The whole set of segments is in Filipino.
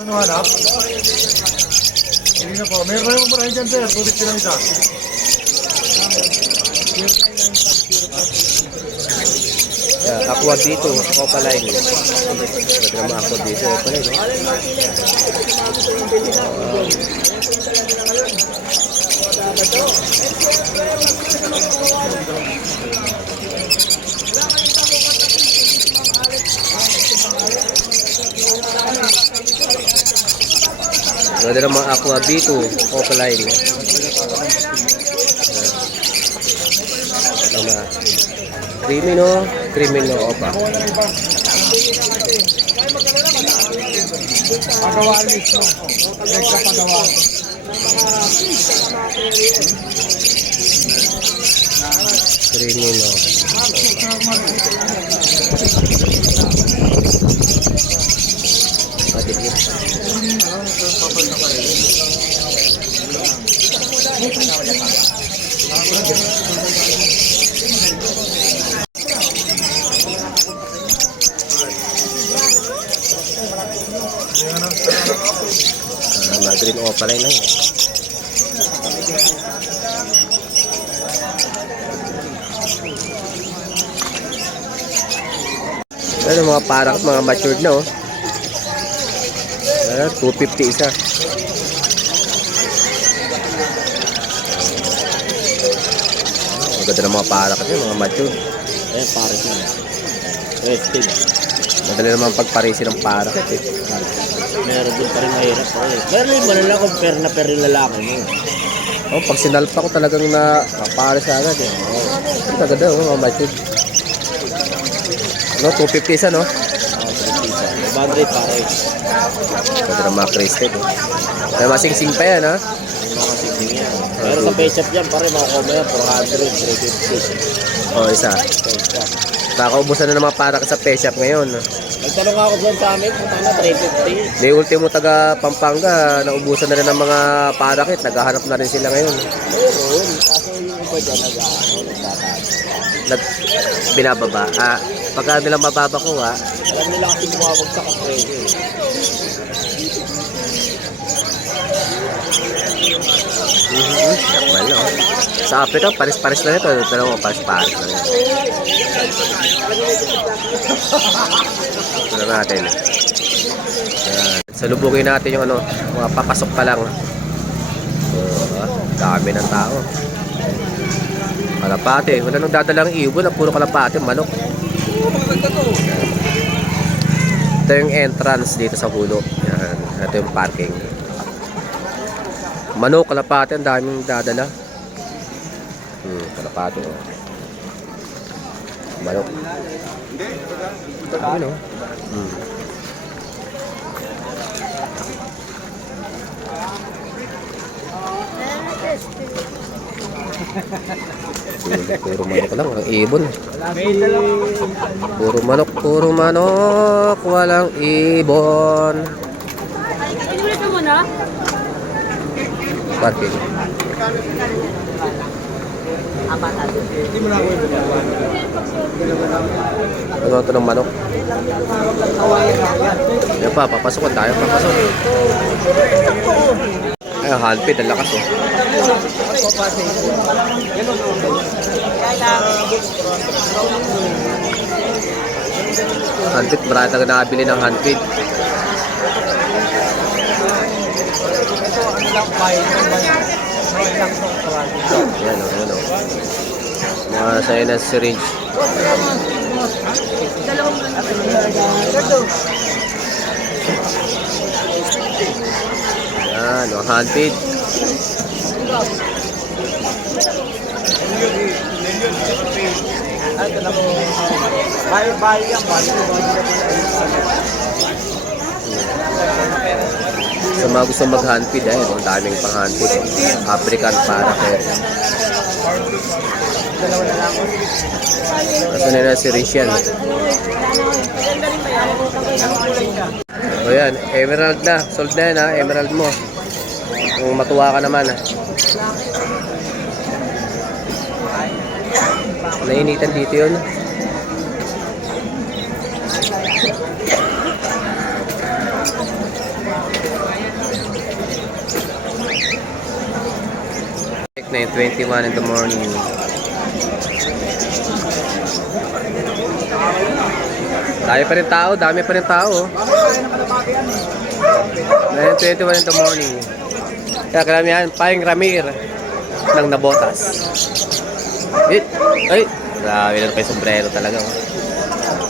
Ano hanap? Hindi na po. Meron na yung maraming dyan, sir. Tulit silang isa. Aqua dito, Opaline. Nadrama ako dito, Opaline. Nadrama Aqua dito, Opaline. Tama. Crimino opa. Pagawaan mismo. Nagpapagawa. Crimino. Matigit. Green Opaline lang. Ano mga parak at mga matured na oh. 250 isa. Maganda ng mga parak at mga matured. Eh, pares na. Rested. Madali naman pagparisi ng parak eh. Meron din pa rin mahirap eh. Pero yung malala compare na pero yung lalaki mo. Oh, pag sinalpa ko talagang na pares agad eh. Oh, maganda oh, mga matured. No, 250 isa no? Bad rate pares. Maganda ng mga crested oh. May masingsing pa yan ha? Mga sising yan. Pero sa pay shop yan pare makakoma yan 400, 350. Oh, isa. Pay shop. Kakaubusan na ng mga parak sa pay shop ngayon. Nagtanong ako dyan sa amin kung tama 350. May ultimo taga Pampanga, naubusan na rin ng mga parakit, naghahanap na rin sila ngayon. Meron. Kaso yung iba dyan nagtatag. Binababa. Pagka nila mababa ko Alam nila kasi bumabagsak ang presyo eh. Yakman na oh. Sa Africa, pares-pares na ito. Dalawa, pares-pares na ito. Ito na natin. Salubungin natin yung ano, mga papasok pa lang. Dami ng tao. Kalapate. Wala nang dadalang ibon. Puro kalapate, manok. Ito yung entrance dito sa Hulo. Yan. Ito yung parking. Manok, kalapate. Ang daming dadala. Kalapate. Oh. Manok. Ano? Puro manok lang, walang ibon. Puro manok, walang ibon. Inulit mo na? Parking. Ano ito ng manok? Yan pa, papasukan tayo, papasok. Ay, handpid, ang lakas oh. Handpid, marami talaga nakabili ng handpid. Yan o, yan o. Mga sa'yo na syringe. Yan, mga handpid. Sa mga gusto mag-handpid ang daming pang-handpid. African para Ito nila si Rician. O yan, emerald na. Sold na yan ha, emerald mo. Kung matuwa ka naman ha. Nainitan dito yun. Na yung 21 in the morning. Dami pa rin tao, dami pa rin tao. Na yung 21 in the morning. Kaya karamihan, Paring Ramir ng Nabotas. Ay, grabe lang kayo sombrero talaga.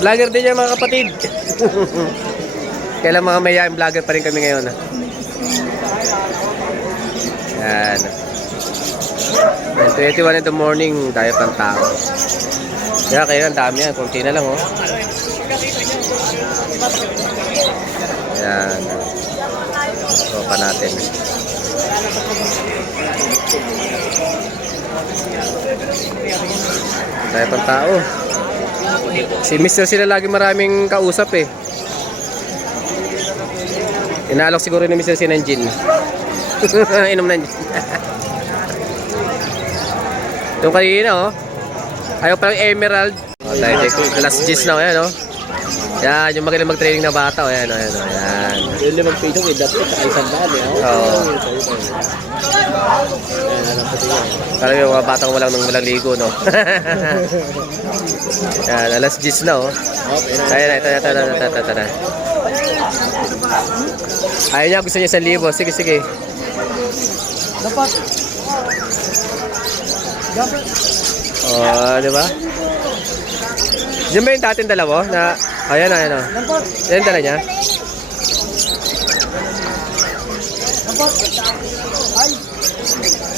Vlogger din yan mga kapatid. Kailan mga mayayain vlogger pa rin kami ngayon. Yan. 21 in the morning, tayo pang tao. Kaya kayo, ang dami yan. Kunti na lang, oh. Yan. Tropa natin. Tayo pang tao. Si Mr. sila lagi maraming kausap, eh. Inaalok siguro ni Mr. si Nanjin. Inom na Nanjin. Yung kanina, oh. Ayaw palang emerald. Oh, last gist na, ayan, oh. Yan, yung magaling mag-training na bata, oh. Ayan, oh, ayan, oh. Ayan. Yung 5 piso, may dapat sa isang dali, oh. Oo. Parang yung mga batang walang ligo, no? Yan, last gist na, oh. Ayan, ito. Ayaw niya, gusto niya 1,000. Sige. Dapat. Oh, di ba? Diyan ba yung dating dala mo? Na, ayan, oh. Yan dala niya?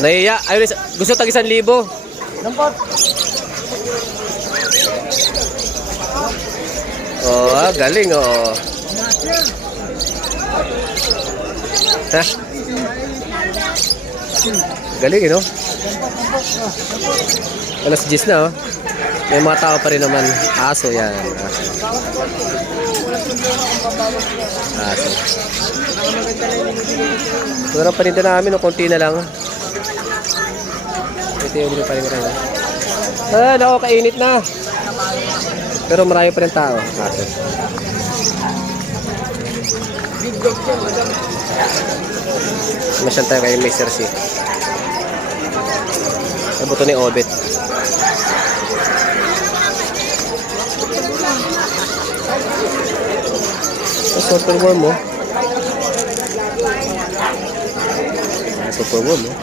Nahiya. Ayun, gusto tag 1,000. Oh, galing, oh. Ha? Galing, no? Alas 10 na, oh. May mga tao pa rin naman. Aso, yan. Aso. Pero paninda namin, no? Konti na lang. Ito yung pa rin rin. Ah, naku, kainit na. Pero marami pa rin tao. Aso. Masyal tayo kay Mr. C. Ang buto ni Obet. Super worm, oh. Super worm, oh.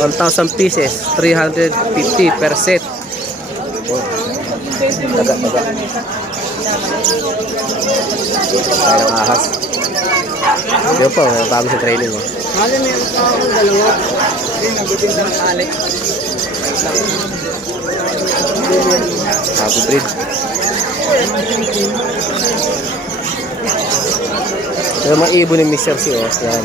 1,000 pieces, 350 per set. Oh. Taga. Kaya ng ahas. Yun po, bago sa training, oh. Hali meron pa akong dalawa. Hindi, nagbibinta ng Alex. Hago breed. Pero mga ibon ni Mr. C, oh. Yan.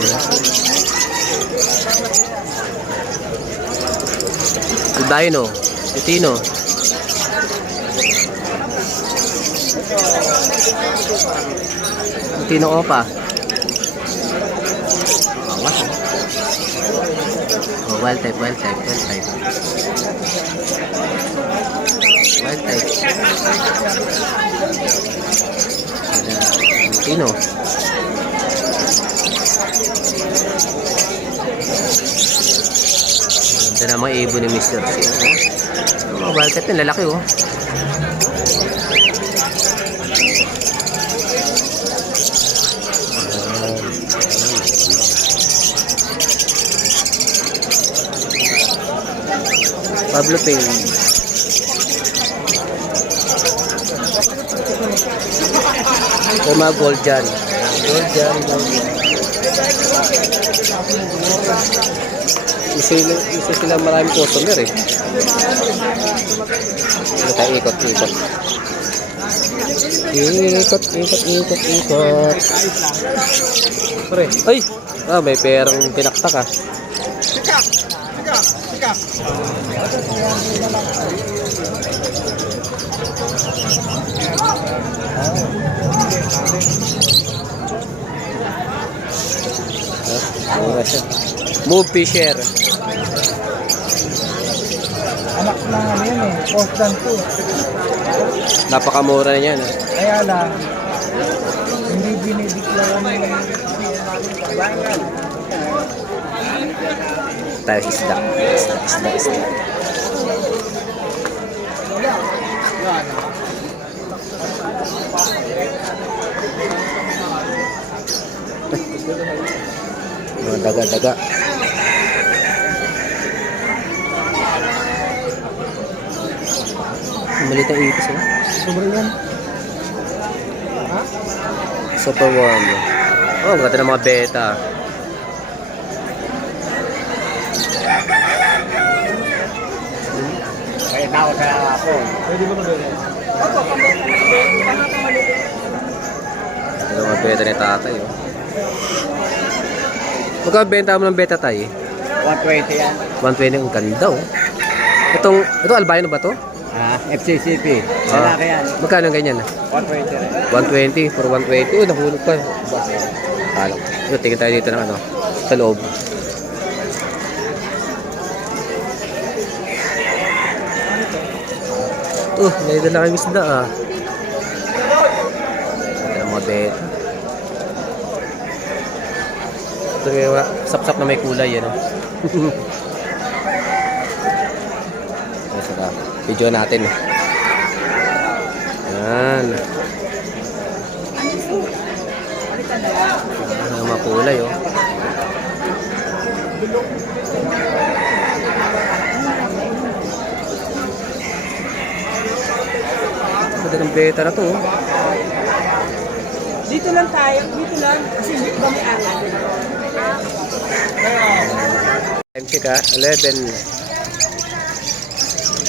Albino, Tino. Tino Opa. Angas, oh. Oh, wild type. Wild type. Tino. Ito na mga ibon ni Mr. C. Mga wild type yun, lalaki, oh. Pablo Payne. Ito mga gold dyan. Isa sila maraming customer, eh. Ito tayo ikot. Pre. Ay! Ah, may perang tinaktak, ah. ka. Mura siya. Move Fisher. Anak na ano yan eh. Constant to. Napakamura niyan. Kaya lang, hindi dinideklara mo yung Tayo isda. Isda. Mga daga-daga. Malit ang ipis, oh. sobrang yan. Super warm. Oh, ang ganda ng mga beta. Kaya na ako sa ako. Pwede ba mag-benta? Ito mga beta ni tatay, oh. Magkabenta mo ng beta tayo? 120 yan. 120, ang ganda, oh. Ito albino ba to? FCCP. Lalaki yan. Magkano ang ganyan? 120 rin. 120 for 120. Oh, nahulog pa. Kala ko. Ito, tingin tayo dito ng ano, sa loob. May dala kayong isda, ah. Ito ng mga beta. Ito yung sap-sap na may kulay, ano. Saka, video natin. Yan. Ang mga kulay, oh. Madalang beta na to, oh. Dito lang tayo, dito lang. Kasi hindi ba may angan? Time check, 11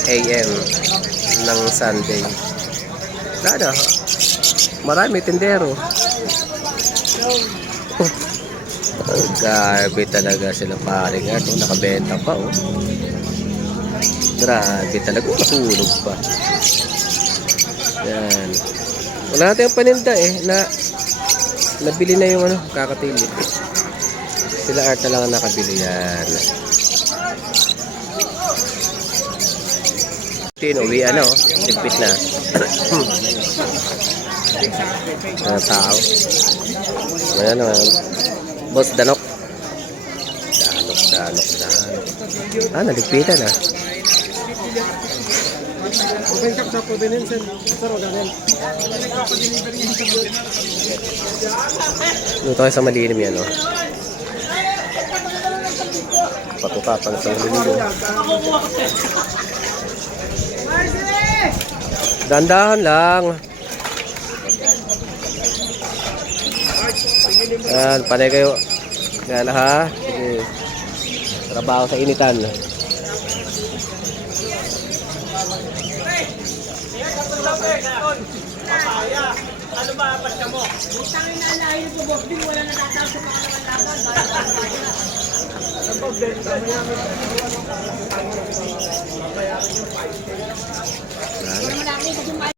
AM ng Sunday. Nada, marami tindero. Grabe talaga sila pare nga. Nakabenta pa, oh. Grabe talaga, nahulog pa. Yan. Wala natin yung paninda eh. Nabili na yung ano, kakatili. Sila art na lang ang nakabili. Yan. Uwi ano, tipit na. Tao. Ayan naman. Boss Danok. Danok. Naligpitan ah. Open cup sa provenance and saro ganun. Dito tayo sa malilim yan, oh. Patukapang sa malilim. Dandahan lang. Yan, panay kayo. Yan ha. Sige. Trabaho sa initan. Ano ba apat ka mo? Utang na alahin ko boss din wala na tataw sa mga laban. Ang pagbenta mo yan. Wala.